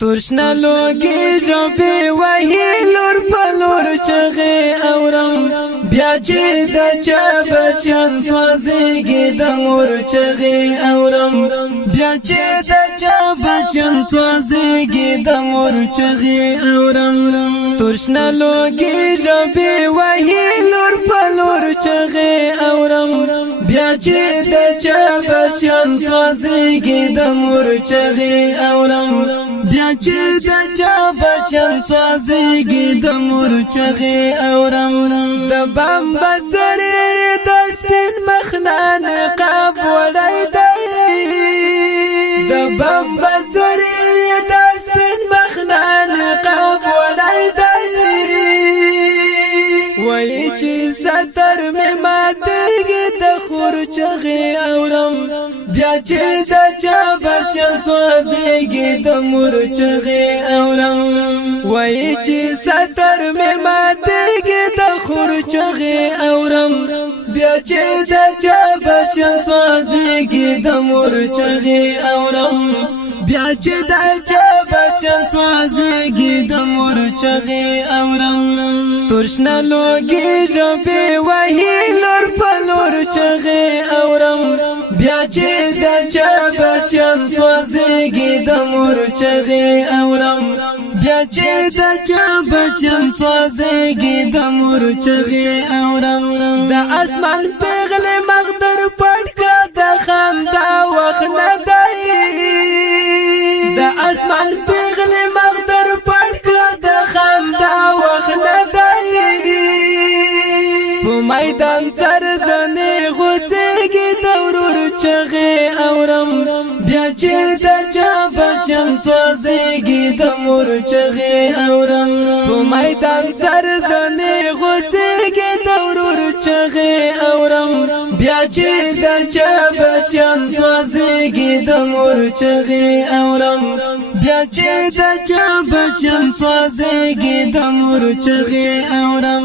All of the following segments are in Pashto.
ترشنا لوگی جبی وحی لور پلور چغی اورم بیا چی دا چا بچن سوازیگی دا مور چغی اورم بیا چی دا چا بچن سوازیگی دا مور چغی اورم ترشنا لوگی جبی وحی لور پلور چغی اورم بیا چی دا چا بچن سوازیگی دا مور چغی اورم بیا چی دا چا بچن سوازیگی دا مور چغی اورم دا بام بزری دا سپین مخنان قاب وڑای دی دا بام بزری دا سپین مخنان قاب وڑای دی وی چی ستر میں ماتیگی دا خور چغی اورم بیا چی دا چا بچن سوازیگی دا مور چغی اورم وی چی ستر میں ماتیگی دا خور چغی اورم بیا چی دا چا بچن سوازیگی دا مور چغی اورم بیا چی دا چا بچن سوازیگی دا مور چغی اورم ترشنا لوگی جبی وحی لور پلور چغی اورم بیا چی دا چا بچن سوازیگی دا مور چغی اورم بیا چی دا چا بچن سوازیگی دا مور چغی اورم دا اسمان پیغل مغدر پڑکا دا خام دا وخ ندائی دا اسمان پیغل مغدر پڑکا دا خام دا وخ ندائی پو میدان سرزنی غسیگی دورور چغی اورم بیا چی دا چا بچن سوازیگی دا مور چغی اورم پو میدان سرزنی غسیگی دورور چغی اورم بیا چی دا چا بچن سوازیگی دا مور چغی اورم بیا چی دا چا بچن سوازیگی دا مور چغی اورم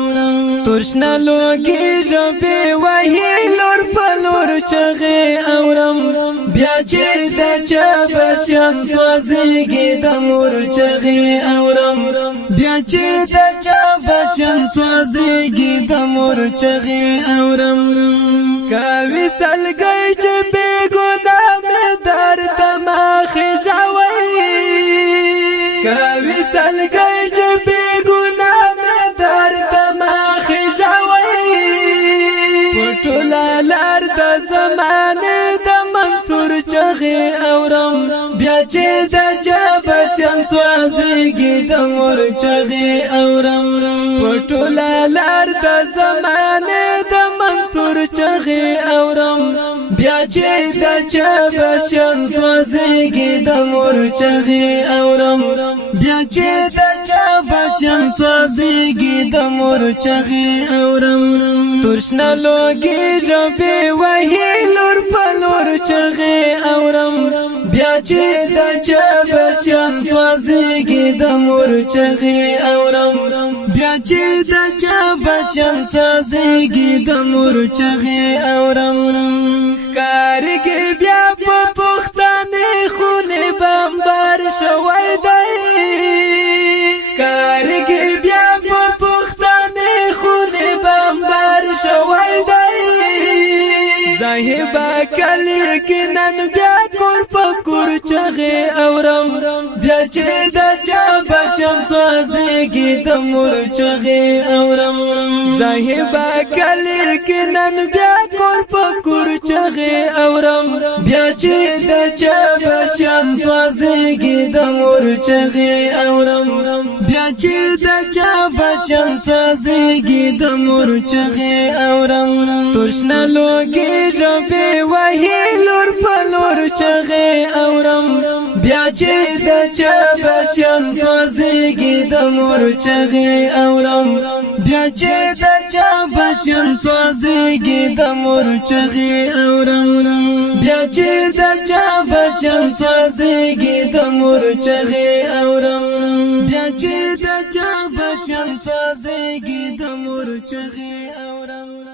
ترشنا لوگی جبی وحی لور پلور چغی اورم بیا چی دا چا بچن سوازیگی دا مور چغی اورم بیا چی دا چا بچن سوازیگی دا مور چغی اورم کاوی سلگئی چی بی گناہ میں درد ماخی جاوئی کاوی سلگئی چی بی گناہ میں درد ماخی جاوئی پٹولا لار دا زمانے دا منصور چغی اورم بیا چی دا چا بچن سوازیگی دا مور چغی اورم پٹولا لار دا زمانے دا منصور چغی اورم بیا چی دا چا بچن سوازیگی دا مور چغی اورم بیا چی دا چا بچن سوازیگی دا مور چغی اورم ترشنا لوگی جبی وحی لور پلور چغی اورم بیا چی دا چا بچن سوازیگی دا مور چغی اورم بیا چی دا چا بچن سوازیگی دا مور چغی اورم کارگی بیا پا پختانی خونی بمبار شوی دی کارگی بیا پا پختانی خونی بمبار شوی دی زاہبا کلی کنن بیا کور پا کور چغی اورم بیا چی دا چا بچن سوازیگی دا مور چغی اورم زاہبا کلی کنن بیا کور پا کور چغی اورم بیا چی دا چا بچن سوازیگی دا مور چغی اورم بیا چی دا چا بچن سوازیگی دا مور چغی اورم ترشنا لوگی جبی وحی لور پلور چغی اورم بیا چی دا چا بچن سوازیگی دا مور چغی اورم بیا چی دا چا بچن سوازیگی دا مور چغی اورم بیا چی دا چا بچن سوازیگی دا مور چغی اورم بیا چی دا چا بچن سوازیگی دا مور چغی اورم